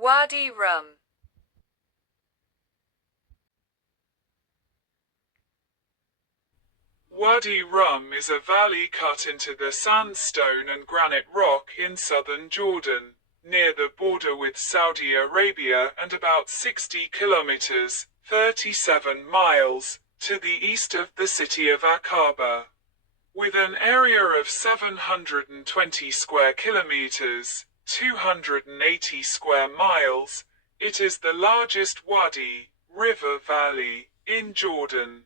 Wadi Rum. Wadi Rum is a valley cut into the sandstone and granite rock in southern Jordan, near the border with Saudi Arabia and about 60 kilometers, 37 miles, to the east of the city of Aqaba. With an area of 720 square kilometers, 280 square miles, it is the largest wadi, river valley, in Jordan.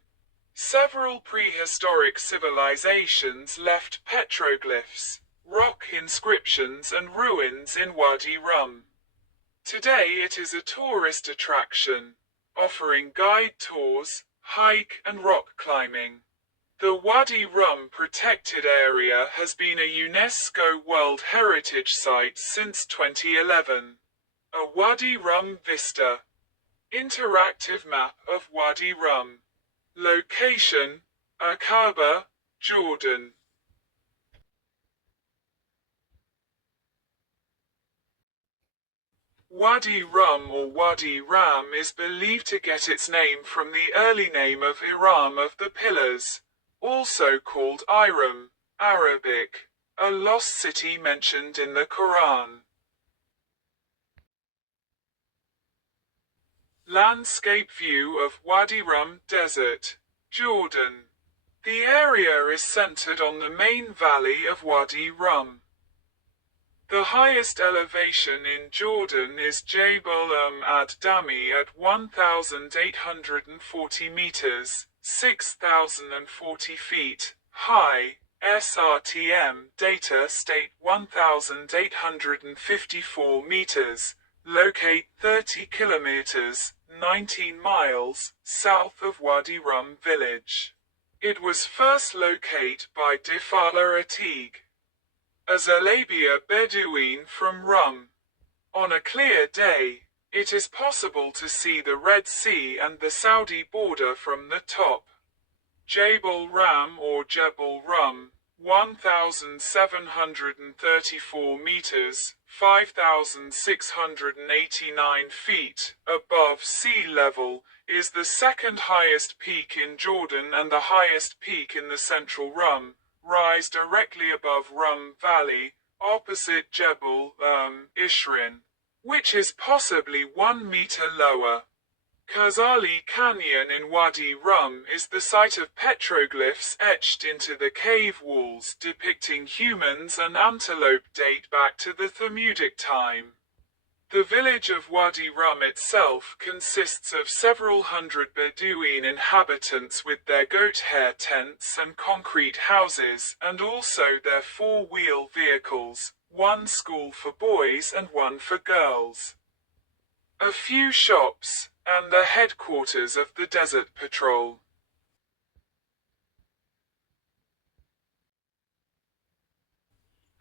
Several prehistoric civilizations left petroglyphs, rock inscriptions and ruins in Wadi Rum. Today it is a tourist attraction, offering guide tours, hike and rock climbing. The Wadi Rum protected area has been a UNESCO World Heritage Site since 2011. A Wadi Rum Vista. Interactive map of Wadi Rum. Location: Aqaba, Jordan. Wadi Rum or Wadi Ram is believed to get its name from the early name of Iram of the Pillars, also called Iram, Arabic, a lost city mentioned in the Quran. Landscape view of Wadi Rum Desert, Jordan. The area is centered on the main valley of Wadi Rum. The highest elevation in Jordan is Jabal ad-Dami at 1,840 meters, 6,040 feet, high. SRTM data state 1,854 meters, locate 30 kilometers, 19 miles, south of Wadi Rum village. It was first located by Difala Atig, a Zalabia Bedouin from Rum. On a clear day, it is possible to see the Red Sea and the Saudi border from the top. Jabal Ram or Jebel Rum, 1,734 meters, 5,689 feet, above sea level, is the second highest peak in Jordan and the highest peak in the central Rum, rise directly above Rum Valley, opposite Jebel Ishrin, which is possibly 1 meter lower. Khazali Canyon in Wadi Rum is the site of petroglyphs etched into the cave walls depicting humans and antelope date back to the Thermudic time. The village of Wadi Rum itself consists of several hundred Bedouin inhabitants with their goat hair tents and concrete houses, and also their four-wheel vehicles, one school for boys and one for girls. A few shops, and the headquarters of the Desert Patrol.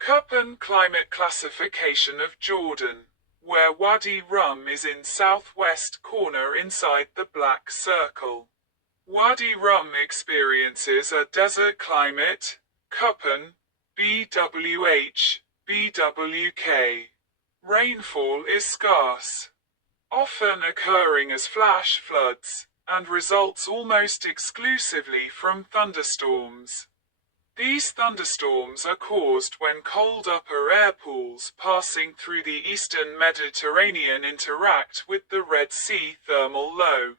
Köppen climate classification of Jordan, where Wadi Rum is in southwest corner inside the black circle. Wadi Rum experiences a desert climate, Köppen, BWH, BWK. Rainfall is scarce, often occurring as flash floods, and results almost exclusively from thunderstorms. These thunderstorms are caused when cold upper air pools passing through the eastern Mediterranean interact with the Red Sea thermal low.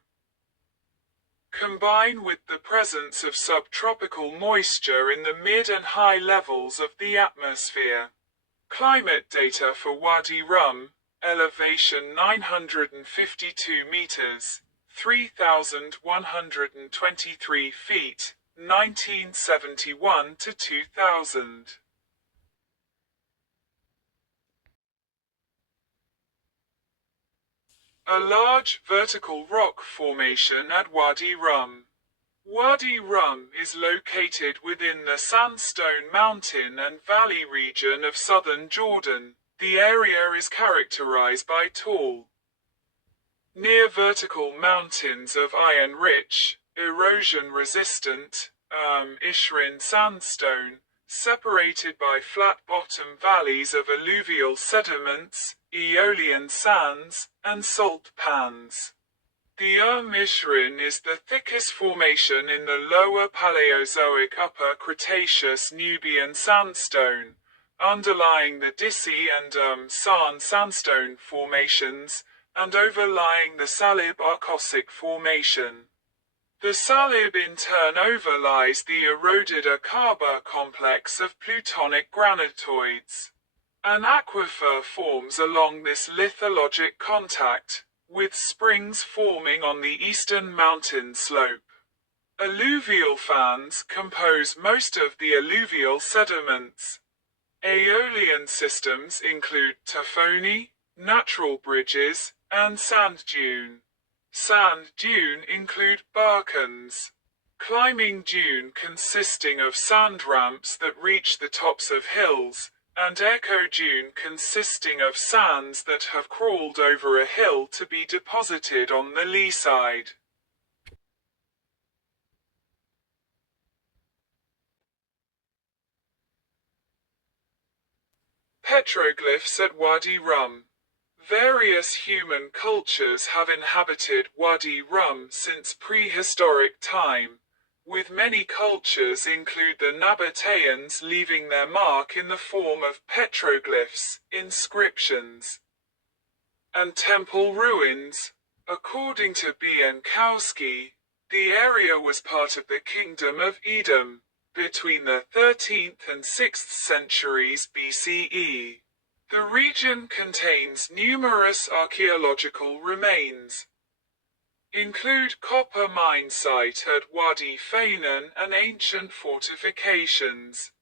Combine with the presence of subtropical moisture in the mid and high levels of the atmosphere. Climate data for Wadi Rum. Elevation 952 meters, 3,123 feet, 1971 to 2000. A large vertical rock formation at Wadi Rum. Wadi Rum is located within the sandstone mountain and valley region of southern Jordan. The area is characterized by tall, near vertical mountains of iron-rich, erosion-resistant, Ishrin sandstone, separated by flat-bottom valleys of alluvial sediments, aeolian sands, and salt pans. The Mishrin is the thickest formation in the lower Paleozoic Upper Cretaceous Nubian sandstone, underlying the Disi and San sandstone formations, and overlying the Salib Arcosic formation. The Salib in turn overlies the eroded Akaba complex of plutonic granitoids. An aquifer forms along this lithologic contact, with springs forming on the eastern mountain slope. Alluvial fans compose most of the alluvial sediments. Aeolian systems include tuffoni, natural bridges, and sand dune. Sand dune include barkans. Climbing dune consisting of sand ramps that reach the tops of hills, and echo dune consisting of sands that have crawled over a hill to be deposited on the lee side. Petroglyphs at Wadi Rum. Various human cultures have inhabited Wadi Rum since prehistoric time, with many cultures include the Nabateans leaving their mark in the form of petroglyphs, inscriptions, and temple ruins. According to Bienkowski, the area was part of the Kingdom of Edom, between the 13th and 6th centuries BCE. The region contains numerous archaeological remains, include copper mine site at Wadi Fainan and ancient fortifications.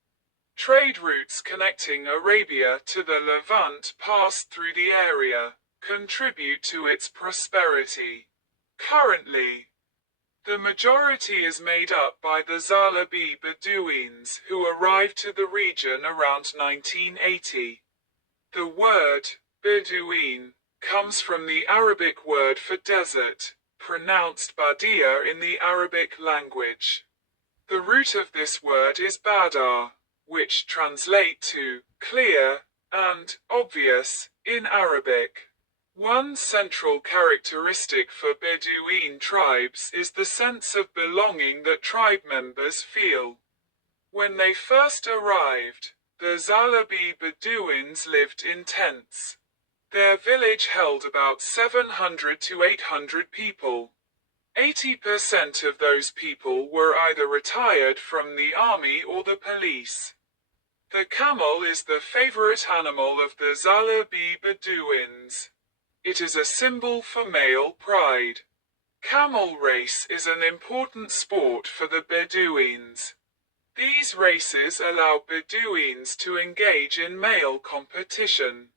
Trade routes connecting Arabia to the Levant passed through the area, contribute to its prosperity. Currently, the majority is made up by the Zalabi Bedouins who arrived to the region around 1980. The word, Bedouin, comes from the Arabic word for desert, pronounced Badia in the Arabic language. The root of this word is Badar, which translate to clear and obvious in Arabic. One central characteristic for Bedouin tribes is the sense of belonging that tribe members feel. When they first arrived, the Zalabi Bedouins lived in tents. Their village held about 700 to 800 people. 80% of those people were either retired from the army or the police. The camel is the favorite animal of the Zalabi Bedouins. It is a symbol for male pride. Camel race is an important sport for the Bedouins. These races allow Bedouins to engage in male competition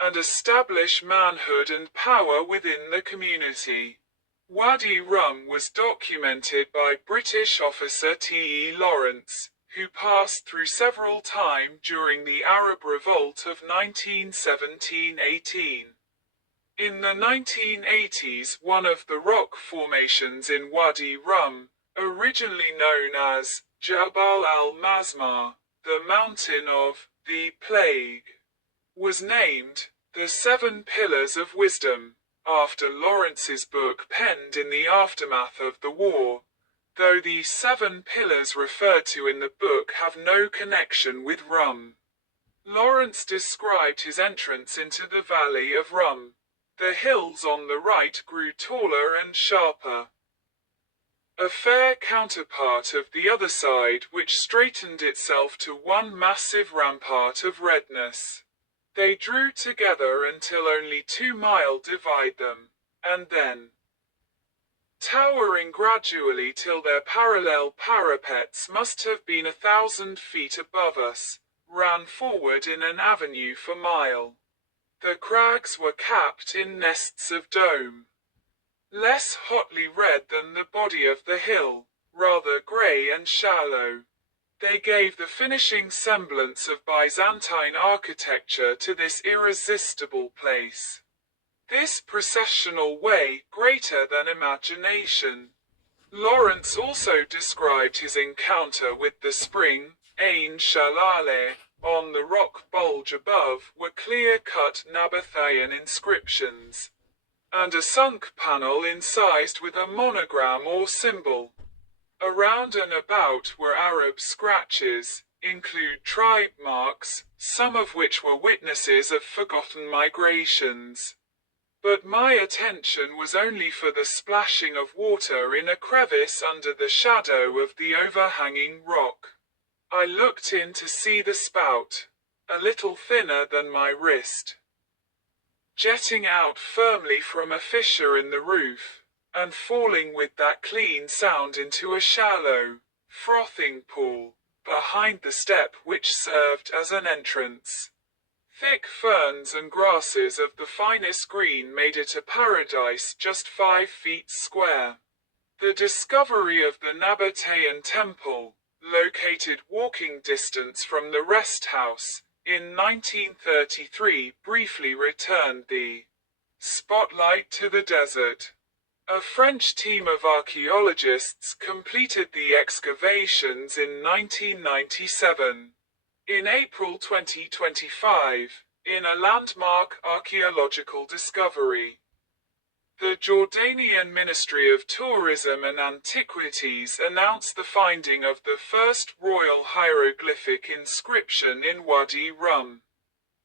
and establish manhood and power within the community. Wadi Rum was documented by British officer T. E. Lawrence, who passed through several times during the Arab Revolt of 1917-18. In the 1980s, one of the rock formations in Wadi Rum, originally known as Jabal al-Mazmar, the Mountain of the Plague, was named the Seven Pillars of Wisdom, after Lawrence's book penned in the aftermath of the war, though the 7 pillars referred to in the book have no connection with Rum. Lawrence described his entrance into the valley of Rum. The hills on the right grew taller and sharper, a fair counterpart of the other side which straightened itself to one massive rampart of redness. They drew together until only 2 miles divide them, and then, towering gradually till their parallel parapets must have been 1,000 feet above us, ran forward in an avenue for mile. The crags were capped in nests of dome, less hotly red than the body of the hill, rather grey and shallow. They gave the finishing semblance of Byzantine architecture to this irresistible place. This processional way, greater than imagination. Lawrence also described his encounter with the spring, Ain Shalale. On the rock bulge above were clear-cut Nabatean inscriptions, and a sunk panel incised with a monogram or symbol. Around and about were Arab scratches, include tribe marks, some of which were witnesses of forgotten migrations. But my attention was only for the splashing of water in a crevice under the shadow of the overhanging rock. I looked in to see the spout, a little thinner than my wrist, jetting out firmly from a fissure in the roof, and falling with that clean sound into a shallow, frothing pool, behind the step which served as an entrance. Thick ferns and grasses of the finest green made it a paradise just 5 feet square. The discovery of the Nabatean temple, located walking distance from the rest house, in 1933 briefly returned the spotlight to the desert. A French team of archaeologists completed the excavations in 1997. In April 2025, in a landmark archaeological discovery, the Jordanian Ministry of Tourism and Antiquities announced the finding of the first royal hieroglyphic inscription in Wadi Rum.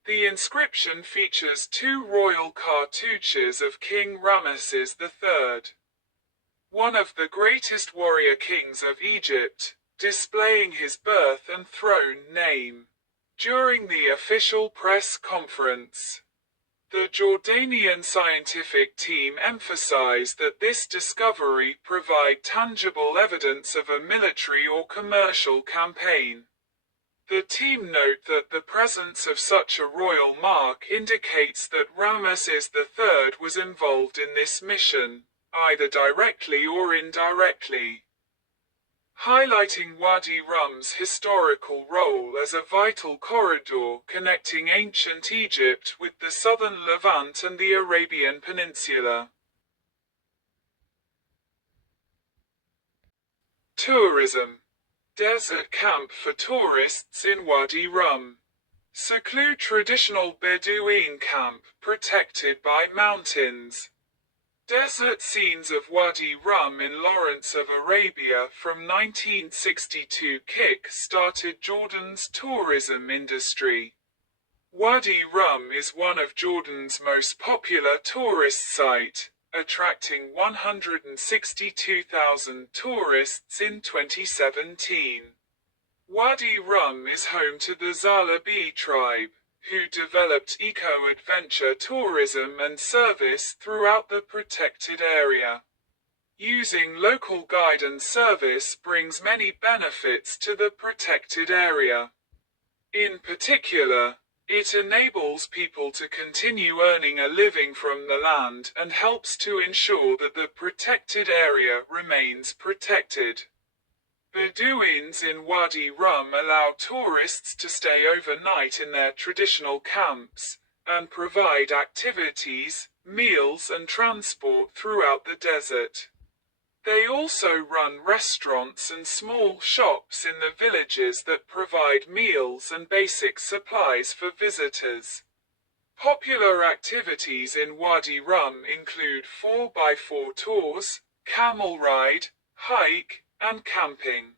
The inscription features 2 royal cartouches of King Ramesses III, one of the greatest warrior kings of Egypt, displaying his birth and throne name. During the official press conference, the Jordanian scientific team emphasized that this discovery provided tangible evidence of a military or commercial campaign. The team note that the presence of such a royal mark indicates that Ramesses III was involved in this mission, either directly or indirectly, highlighting Wadi Rum's historical role as a vital corridor connecting ancient Egypt with the southern Levant and the Arabian Peninsula. Tourism. Desert camp for tourists in Wadi Rum. Seclude traditional Bedouin camp protected by mountains. Desert scenes of Wadi Rum in Lawrence of Arabia from 1962 kick-started Jordan's tourism industry. Wadi Rum is one of Jordan's most popular tourist sites, attracting 162,000 tourists in 2017. Wadi Rum is home to the Zalabi tribe, who developed eco-adventure tourism and service throughout the protected area. Using local guide and service brings many benefits to the protected area. In particular, it enables people to continue earning a living from the land and helps to ensure that the protected area remains protected. Bedouins in Wadi Rum allow tourists to stay overnight in their traditional camps, and provide activities, meals and transport throughout the desert. They also run restaurants and small shops in the villages that provide meals and basic supplies for visitors. Popular activities in Wadi Rum include 4x4 tours, camel ride, hike, and camping.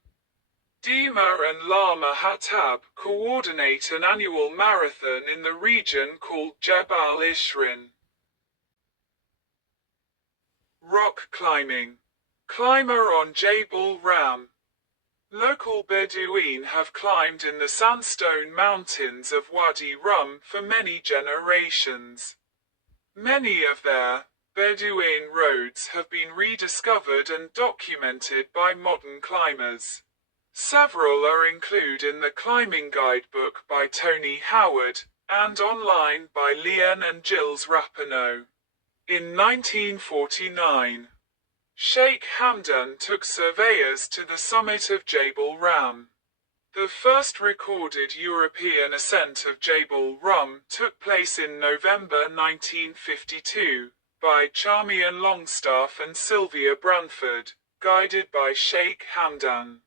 Dima and Lama Hatab coordinate an annual marathon in the region called Jabal Ishrin. Rock climbing. Climber on Jabal Ram. Local Bedouin have climbed in the sandstone mountains of Wadi Rum for many generations. Many of their Bedouin roads have been rediscovered and documented by modern climbers. Several are included in the climbing guidebook by Tony Howard, and online by Leanne and Gilles Rapinoe. In 1949, Sheikh Hamdan took surveyors to the summit of Jabal Ram. The first recorded European ascent of Jabal Rum took place in November 1952, by Charmian Longstaff and Sylvia Branford, guided by Sheikh Hamdan.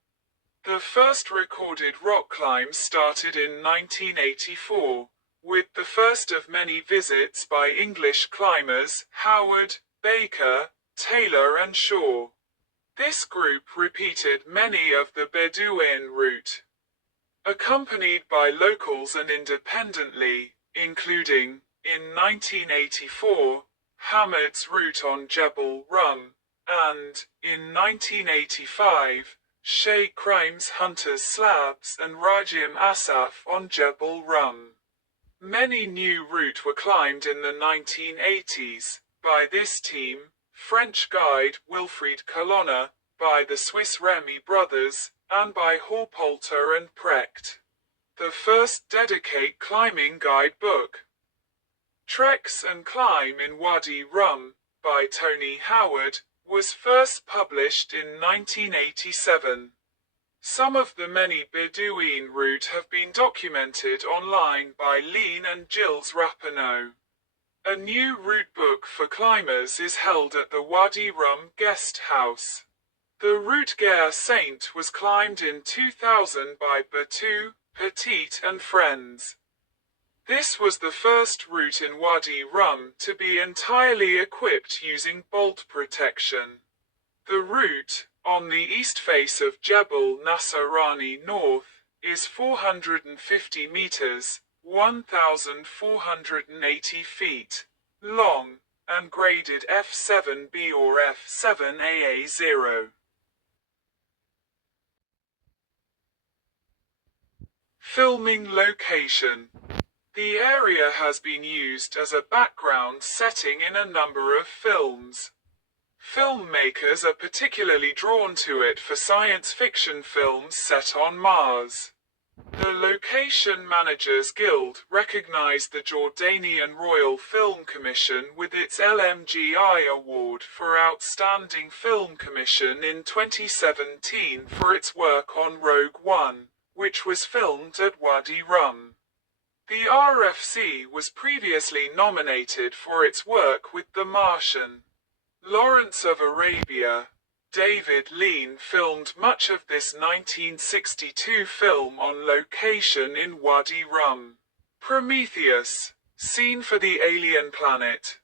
The first recorded rock climb started in 1984, with the first of many visits by English climbers Howard, Baker, Taylor and Shaw. This group repeated many of the Bedouin route, accompanied by locals and independently, including, in 1984, Hamid's route on Jebel Rum, and, in 1985, Sheikh Crimes Hunter's Slabs and Rajim Asaf on Jebel Rum. Many new routes were climbed in the 1980s, by this team, French guide Wilfried Colonna, by the Swiss Remy brothers, and by Horpolter and Precht. The first dedicate climbing guidebook, Treks and Climb in Wadi Rum, by Tony Howard, was first published in 1987. Some of the many Bedouin routes have been documented online by Lean and Gilles Rapinoe. A new route book for climbers is held at the Wadi Rum Guest House. The Route Gare Saint was climbed in 2000 by Batu, Petit and friends. This was the first route in Wadi Rum to be entirely equipped using bolt protection. The route, on the east face of Jebel Nasserani North, is 450 meters, 1,480 feet, long, and graded F7B or F7AA0. Filming location. The area has been used as a background setting in a number of films. Filmmakers are particularly drawn to it for science fiction films set on Mars. The Location Managers Guild recognized the Jordanian Royal Film Commission with its LMGI Award for Outstanding Film Commission in 2017 for its work on Rogue One, which was filmed at Wadi Rum. The RFC was previously nominated for its work with The Martian. Lawrence of Arabia, David Lean filmed much of this 1962 film on location in Wadi Rum. Prometheus, scene for the alien planet.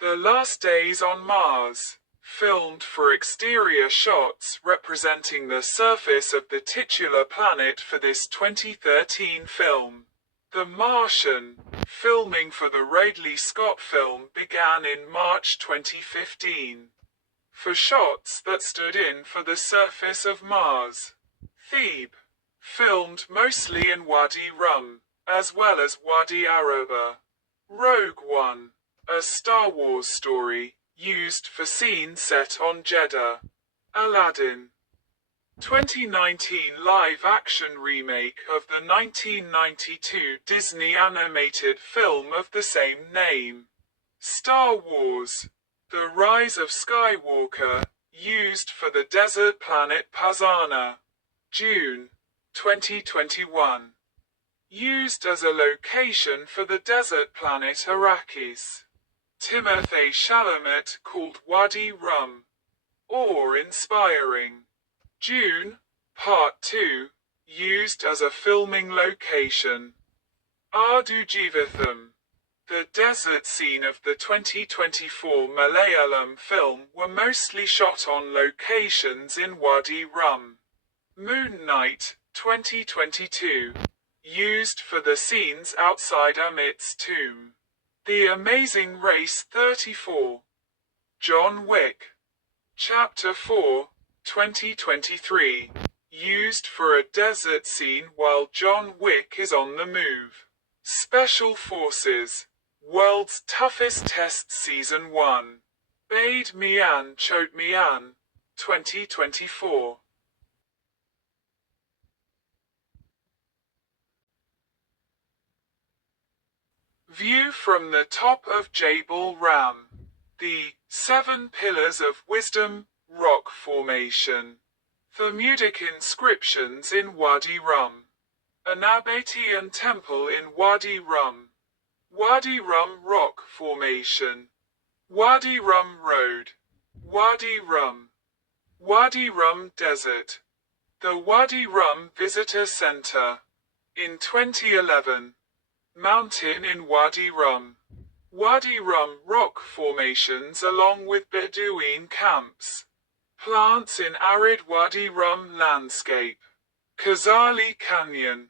The Last Days on Mars, filmed for exterior shots representing the surface of the titular planet for this 2013 film. The Martian, filming for the Ridley Scott film began in March 2015. For shots that stood in for the surface of Mars. Thebe, filmed mostly in Wadi Rum, as well as Wadi Araba. Rogue One, a Star Wars story, used for scenes set on Jeddah. Aladdin, 2019 live-action remake of the 1992 Disney animated film of the same name. Star Wars, The Rise of Skywalker, used for the desert planet Pazana. June 2021. Used as a location for the desert planet Arrakis. Timothée Chalamet called Wadi Rum awe-inspiring. June, Part 2, used as a filming location. Ardu Jeevatham. The desert scene of the 2024 Malayalam film were mostly shot on locations in Wadi Rum. Moon Knight, 2022. Used for the scenes outside Amit's tomb. The Amazing Race 34. John Wick. Chapter 4. 2023, used for a desert scene while John Wick is on the move. Special Forces, World's Toughest Test Season 1. Bade Mian Chot Mian, 2024. View from the top of Jebel Ram. The 7 Pillars of Wisdom rock formation. Thermudic inscriptions in Wadi Rum. A Nabatean temple in Wadi Rum. Wadi Rum rock formation. Wadi Rum Road. Wadi Rum. Wadi Rum Desert. The Wadi Rum Visitor Center. In 2011. Mountain in Wadi Rum. Wadi Rum rock formations along with Bedouin camps. Plants in arid Wadi Rum landscape. Kazali Canyon.